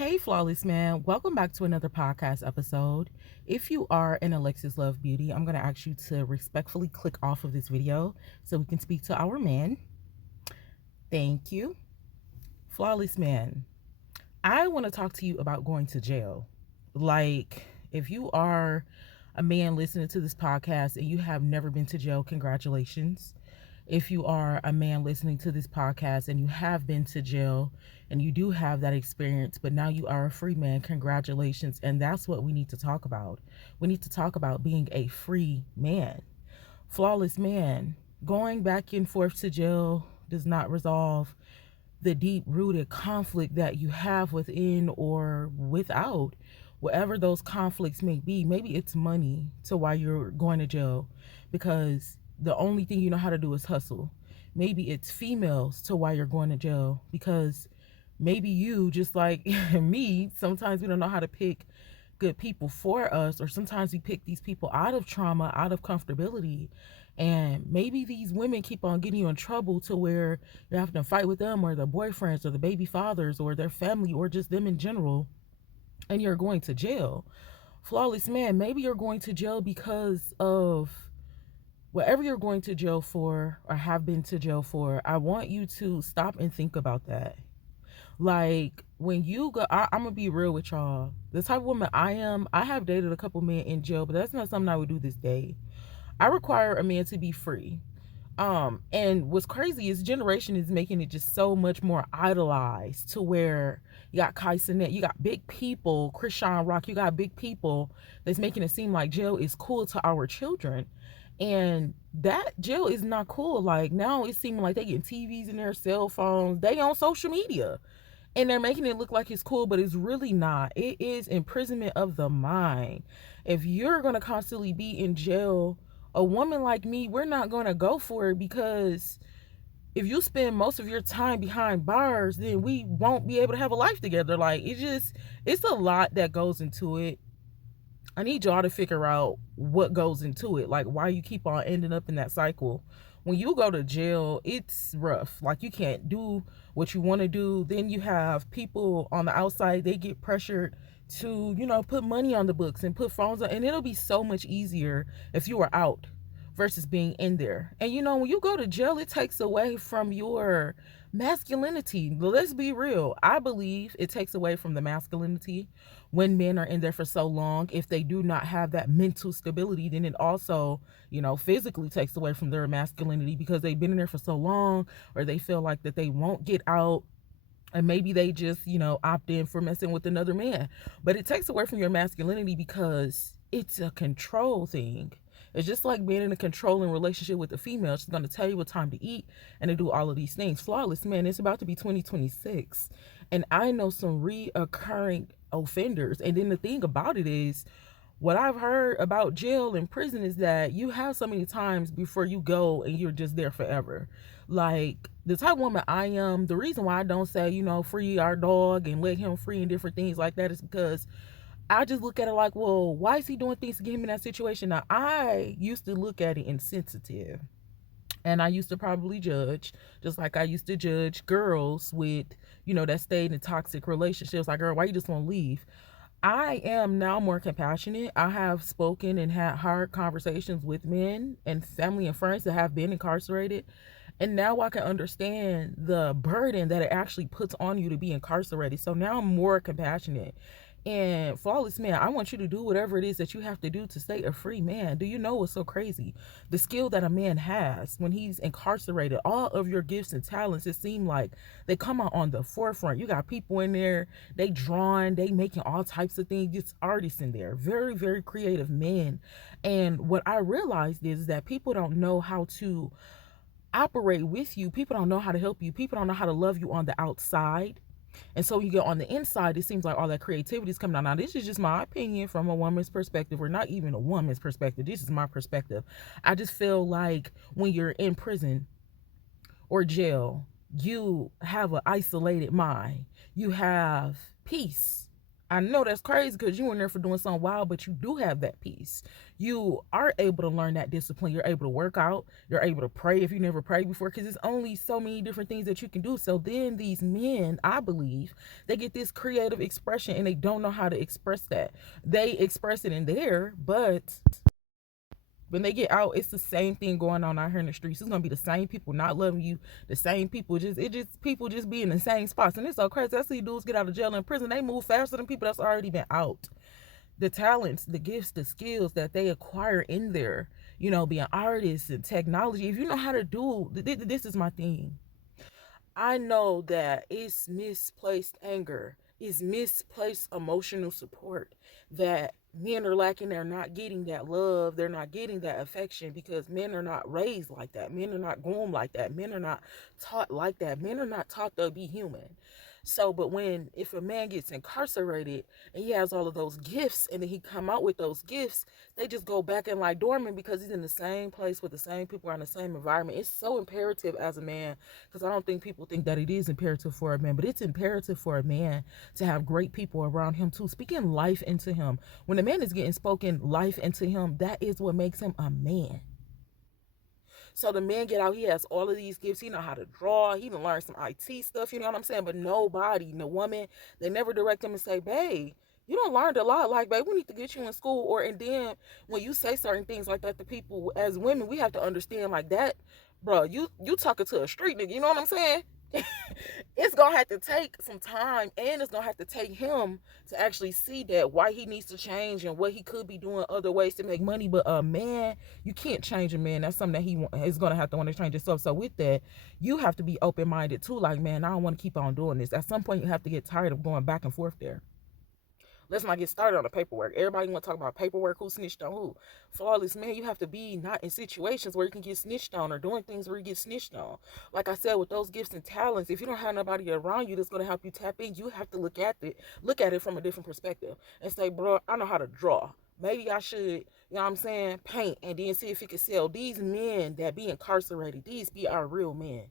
Hey, Flawless Man. Welcome back to another podcast episode. If you are an Alexis Love Beauty, I'm going to ask you to respectfully click off of this video so we can speak to our man. Thank you. Flawless Man, I want to talk to you about going to jail. Like, if you are a man listening to this podcast and you have never been to jail, congratulations. If you are a man listening to this podcast and you have been to jail and you do have that experience, but now you are a free man, congratulations. And that's what we need to talk about. We need to talk about being a free man. Flawless man, going back and forth to jail does not resolve the deep rooted conflict that you have within or without whatever those conflicts may be. Maybe it's money to why you're going to jail because the only thing you know how to do is hustle. Maybe it's females to why you're going to jail because maybe you, just like me, sometimes we don't know how to pick good people for us, or sometimes we pick these people out of trauma, out of comfortability. And maybe these women keep on getting you in trouble to where you're having to fight with them or their boyfriends or the baby fathers or their family or just them in general, and you're going to jail. Flawless man, maybe you're going to jail because of whatever you're going to jail for or have been to jail for. I want you to stop and think about that. Like, when you go, I'm gonna be real with y'all. The type of woman I am, I have dated a couple men in jail, but that's not something I would do this day. I require a man to be free. And what's crazy is generation is making it just so much more idolized to where you got Kai Cenat, you got big people, Krishan Rock, you got big people that's making it seem like jail is cool to our children. And that jail is not cool. Like, now it's seeming like they getting TVs in their cell phones, they on social media. And they're making it look like it's cool, but it's really not. It is imprisonment of the mind. If you're going to constantly be in jail, a woman like me, we're not going to go for it, because if you spend most of your time behind bars, then we won't be able to have a life together. Like, it's a lot that goes into it. I need y'all to figure out what goes into it, like why you keep on ending up in that cycle. When you go to jail, it's rough. Like, you can't do what you want to do. Then you have people on the outside, they get pressured to, put money on the books and put phones on, and it'll be so much easier if you are out versus being in there. And when you go to jail, it takes away from your masculinity. Let's be real. I believe it takes away from the masculinity when men are in there for so long. If they do not have that mental stability, then it also, physically takes away from their masculinity, because they've been in there for so long, or they feel like that they won't get out. And maybe they just, opt in for messing with another man. But it takes away from your masculinity because it's a control thing. It's just like being in a controlling relationship with a female. She's going to tell you what time to eat and to do all of these things. Flawless, man, it's about to be 2026. And I know some reoccurring offenders. And then the thing about it is, what I've heard about jail and prison is that you have so many times before you go and you're just there forever. Like, the type of woman I am, the reason why I don't say, free our dog and let him free and different things like that is because I just look at it like, well, why is he doing things to get him in that situation? Now, I used to look at it insensitive. And I used to probably judge, just like I used to judge girls with, that stayed in toxic relationships. Like, girl, why you just want to leave? I am now more compassionate. I have spoken and had hard conversations with men and family and friends that have been incarcerated. And now I can understand the burden that it actually puts on you to be incarcerated. So now I'm more compassionate. And flawless man, I want you to do whatever it is that you have to do to stay a free man. Do you know what's so crazy? The skill that a man has when he's incarcerated, all of your gifts and talents, it seems like they come out on the forefront. You got people in there, they drawing, they making all types of things. It's artists in there, very, very creative men. And what I realized is that people don't know how to operate with you. People don't know how to help you. People don't know how to love you on the outside. And so you get on the inside, it seems like all that creativity is coming out. Now, this is just my opinion from a woman's perspective, or not even a woman's perspective. This is my perspective. I just feel like when you're in prison or jail, you have an isolated mind. You have peace. I know that's crazy because you in there for doing something wild, but you do have that peace. You are able to learn that discipline. You're able to work out. You're able to pray if you never prayed before, because it's only so many different things that you can do. So then these men, I believe, they get this creative expression and they don't know how to express that. They express it in there, but when they get out, it's the same thing going on out here in the streets. It's gonna be the same people not loving you, the same people just people just be in the same spots. And it's so crazy. I see dudes get out of jail and prison, they move faster than people that's already been out. The talents, the gifts, the skills that they acquire in there, being artists and technology. If you know how to do, this is my thing. I know that it's misplaced anger, it's misplaced emotional support that men are lacking. They're not getting that love, they're not getting that affection because men are not raised like that. Men are not groomed like that. Men are not taught like that. Men are not taught to be human. So, but if a man gets incarcerated and he has all of those gifts and then he come out with those gifts, they just go back and lie dormant because he's in the same place with the same people in the same environment. It's so imperative as a man, because I don't think people think that it is imperative for a man, but it's imperative for a man to have great people around him too, speaking life into him. When a man is getting spoken life into him, that is what makes him a man. So the man get out, he has all of these gifts. He know how to draw. He even learn some IT stuff, you know what I'm saying? But nobody, no woman, they never direct him and say, babe, you don't learn a lot. Like, babe, we need to get you in school. And then when you say certain things like that to people, as women, we have to understand like that, bro, you talking to a street nigga, you know what I'm saying? It's gonna have to take some time, and it's gonna have to take him to actually see that why he needs to change and what he could be doing other ways to make money. But a man, you can't change a man. That's something that he is gonna have to want to change himself. So with that, you have to be open-minded too. Like, man, I don't want to keep on doing this. At some point, you have to get tired of going back and forth there. Let's not get started on the paperwork. Everybody want to talk about paperwork, who snitched on who. Flawless, man, you have to be not in situations where you can get snitched on or doing things where you get snitched on. Like I said, with those gifts and talents, if you don't have nobody around you that's going to help you tap in, you have to look at it from a different perspective and say, bro, I know how to draw. Maybe I should, you know what I'm saying, paint, and then see if it can sell. These men that be incarcerated, these be our real men.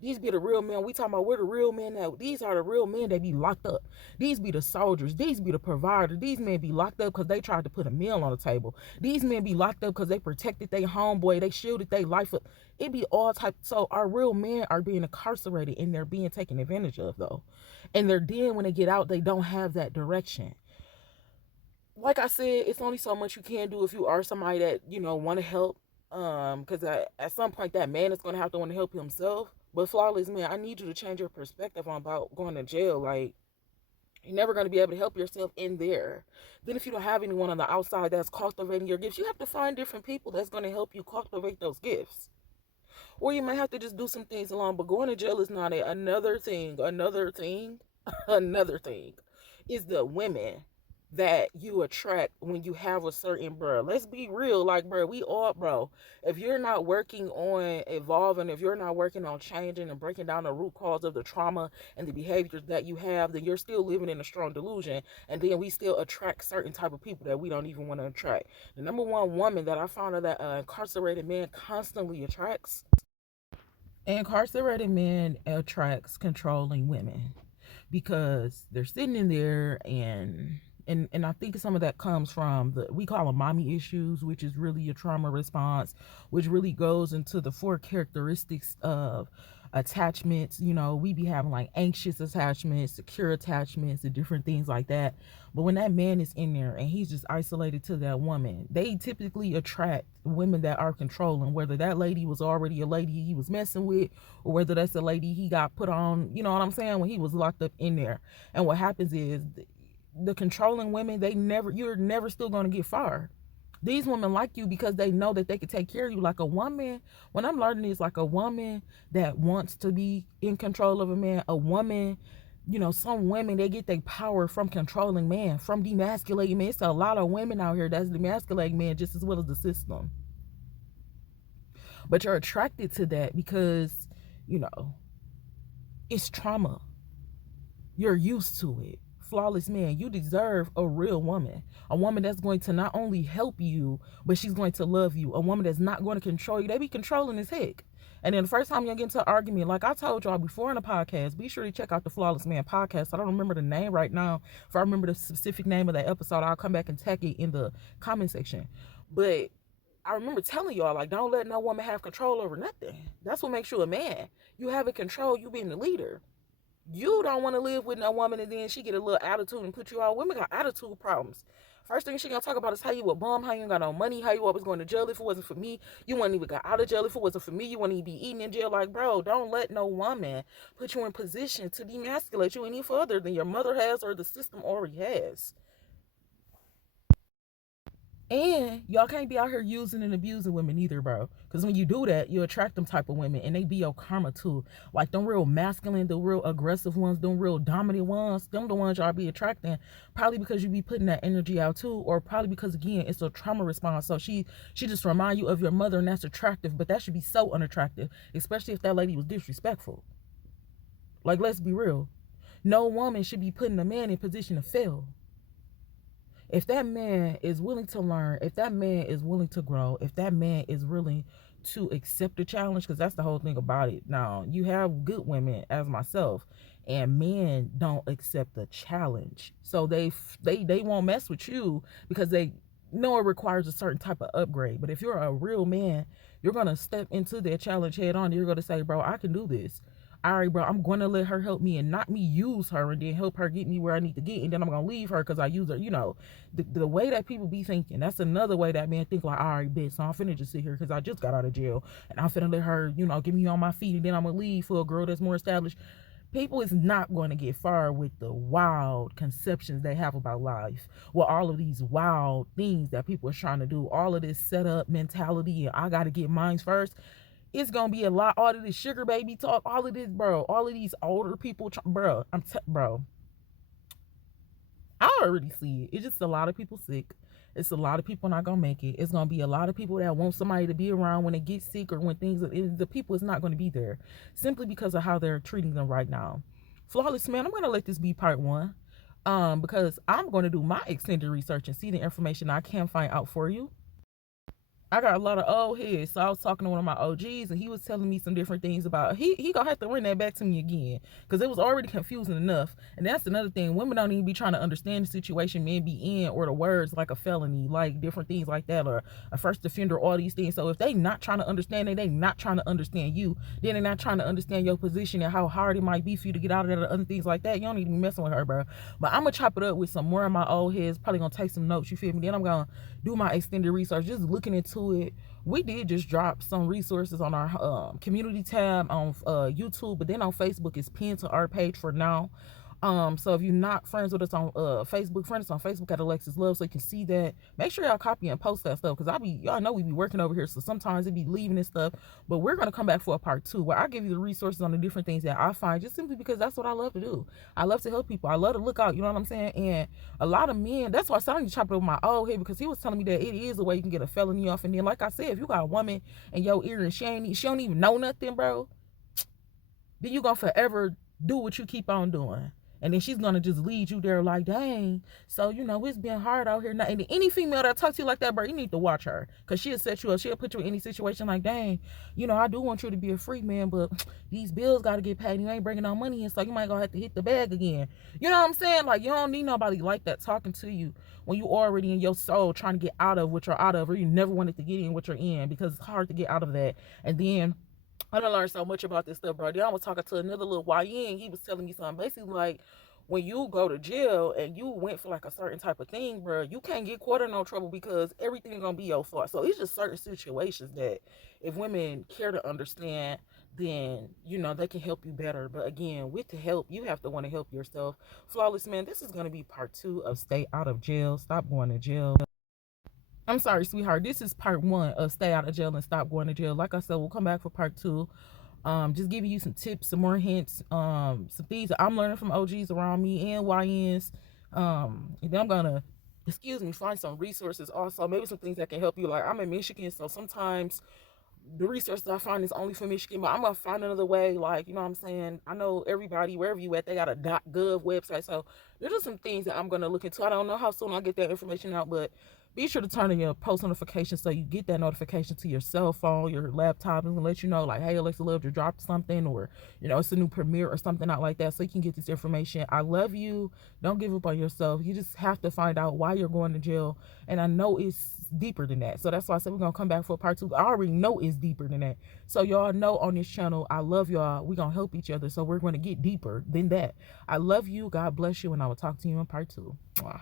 These be the real men. We talking about we're the real men now. These are the real men that be locked up. These be the soldiers. These be the providers. These men be locked up because they tried to put a meal on the table. These men be locked up because they protected their homeboy. They shielded their life up. It be all types. So our real men are being incarcerated and they're being taken advantage of though. And they're then when they get out, they don't have that direction. Like I said, it's only so much you can do if you are somebody that, want to help. Because at some point that man is going to have to want to help himself. But flawless, man, I need you to change your perspective on about going to jail. Like, you're never going to be able to help yourself in there. Then if you don't have anyone on the outside that's cultivating your gifts, you have to find different people that's going to help you cultivate those gifts. Or you might have to just do some things alone. But going to jail is not another thing. Another thing is the women that you attract when you have a certain, bro. Let's be real, like, bro, we all, bro, if you're not working on evolving, if you're not working on changing and breaking down the root cause of the trauma and the behaviors that you have, then you're still living in a strong delusion. And then we still attract certain type of people that we don't even want to attract. The number one woman that I found out that incarcerated man constantly attracts, incarcerated men attracts controlling women because they're sitting in there and I think some of that comes from we call them mommy issues, which is really a trauma response, which really goes into the 4 characteristics of attachments. We be having like anxious attachments, secure attachments, and different things like that. But when that man is in there and he's just isolated to that woman, they typically attract women that are controlling, whether that lady was already a lady he was messing with, or whether that's a lady he got put on, you know what I'm saying, when he was locked up in there. And what happens is the controlling women, you're never still going to get fired. These women like you because they know that they can take care of you. Like a woman, when I'm learning is like a woman that wants to be in control of a man, a woman, some women, they get their power from controlling man, from demasculating men. It's a lot of women out here that's demasculating men just as well as the system. But you're attracted to that because, it's trauma. You're used to it. Flawless man, you deserve a real woman, a woman that's going to not only help you, but she's going to love you, a woman that's not going to control you. They be controlling as heck. And then the first time you get into an argument, like I told y'all before in the podcast, be sure to check out the Flawless Man podcast. I don't remember the name right now. If I remember the specific name of that episode, I'll come back and tag it in the comment section. But I remember telling y'all, like, don't let no woman have control over nothing. That's what makes you a man. You having control, you being the leader. You don't want to live with no woman and then she get a little attitude and put you out. Women got attitude problems. First thing she gonna talk about is how you a bum, how you ain't got no money, how you always going to jail. If it wasn't for me, you wouldn't even got out of jail. If it wasn't for me, you wouldn't even be eating in jail. Like, bro, don't let no woman put you in position to demasculate you any further than your mother has or the system already has. And y'all can't be out here using and abusing women either, bro. Because when you do that, you attract them type of women, and they be your karma too. Like them real masculine, the real aggressive ones, them real dominant ones, them the ones y'all be attracting. Probably because you be putting that energy out too, or probably because again it's a trauma response. So she just remind you of your mother, and that's attractive, but that should be so unattractive, especially if that lady was disrespectful. Like, let's be real. No woman should be putting a man in position to fail. If that man is willing to learn, if that man is willing to grow, if that man is willing to accept the challenge, because that's the whole thing about it. Now, you have good women as myself, and men don't accept the challenge. So they won't mess with you because they know it requires a certain type of upgrade. But if you're a real man, you're going to step into that challenge head on. You're going to say, bro, I can do this. All right, bro, I'm going to let her help me and not me use her and then help her get me where I need to get. And then I'm going to leave her because I use her. You know, the way that people be thinking, that's another way that man think like, all right, bitch, so I'm finna just sit here because I just got out of jail and I'm finna let her, you know, get me on my feet and then I'm going to leave for a girl that's more established. People is not going to get far with the wild conceptions they have about life. Well, all of these wild things that people are trying to do, all of this setup mentality and I got to get mine first. It's gonna be a lot. All of this sugar baby talk, all of this, bro. All of these older people, bro. Bro. I already see it. It's just a lot of people sick. It's a lot of people not gonna make it. It's gonna be a lot of people that want somebody to be around when they get sick or when things. The people is not gonna be there simply because of how they're treating them right now. Flawless man, I'm gonna let this be part one, because I'm gonna do my extended research and see the information I can find out for you. I got a lot of old heads. So I was talking to one of my OGs and he was telling me some different things about he gonna have to run that back to me again. Cause it was already confusing enough. And that's another thing. Women don't even be trying to understand the situation men be in or the words like a felony, like different things like that, or a first offender, all these things. So if they not trying to understand it, they not trying to understand you, then they're not trying to understand your position and how hard it might be for you to get out of that or other things like that. You don't need to be messing with her, bro. But I'm gonna chop it up with some more of my old heads, probably gonna take some notes, you feel me? Then I'm gonna do my extended research, just looking into it. We did just drop some resources on our community tab on YouTube, but then on Facebook it's pinned to our page for now. So if you're not friends with us on Facebook, friend us on Facebook at Alexis Love so you can see that. Make sure y'all copy and post that stuff because y'all know we be working over here, so sometimes it be leaving and stuff. But we're gonna come back for a part two where I give you the resources on the different things that I find just simply because that's what I love to do. I love to help people. I love to look out, you know what I'm saying? And a lot of men, that's why I started to chop it over my old head because he was telling me that it is a way you can get a felony off. And then like I said, if you got a woman in your ear and she don't even know nothing, bro, then you gonna forever do what you keep on doing. And then she's gonna just lead you there like, dang, so you know it's been hard out here now. And any female that talks to you like that, bro, you need to watch her. Cause she'll set you up, she'll put you in any situation like, dang, you know, I do want you to be a free man, but these bills gotta get paid. You ain't bringing no money in, so you might gonna have to hit the bag again. You know what I'm saying? Like, you don't need nobody like that talking to you when you already in your soul trying to get out of what you're out of, or you never wanted to get in what you're in, because it's hard to get out of that. And then I done learned so much about this stuff, bro. Then I was talking to another little YN. He was telling me something basically like, when you go to jail and you went for like a certain type of thing, bro, you can't get caught in no trouble because everything's gonna be your fault. So it's just certain situations that if women care to understand, then you know they can help you better. But again, with the help, you have to want to help yourself. Flawless man, this is gonna be part two of Stay Out of Jail. Stop going to jail. I'm sorry, sweetheart. This is part one of Stay Out of Jail and Stop Going to Jail. Like I said, we'll come back for part two. Just giving you some tips, some more hints, some things that I'm learning from OGs around me and YNs. And then I'm gonna, find some resources also, maybe some things that can help you. Like, I'm in Michigan, so sometimes the resources I find is only for Michigan, but I'm gonna find another way. Like, you know what I'm saying? I know everybody, wherever you at, they got a .gov website. So there's just some things that I'm gonna look into. I don't know how soon I'll get that information out, but be sure to turn on your post notifications so you get that notification to your cell phone, your laptop, and let you know, like, hey, Alexa Love just dropped something, or, you know, it's a new premiere or something out like that, so you can get this information. I love you. Don't give up on yourself. You just have to find out why you're going to jail. And I know it's deeper than that. So that's why I said we're going to come back for part 2. I already know it's deeper than that. So y'all know on this channel, I love y'all. We're going to help each other. So we're going to get deeper than that. I love you. God bless you. And I will talk to you in part 2. Mwah.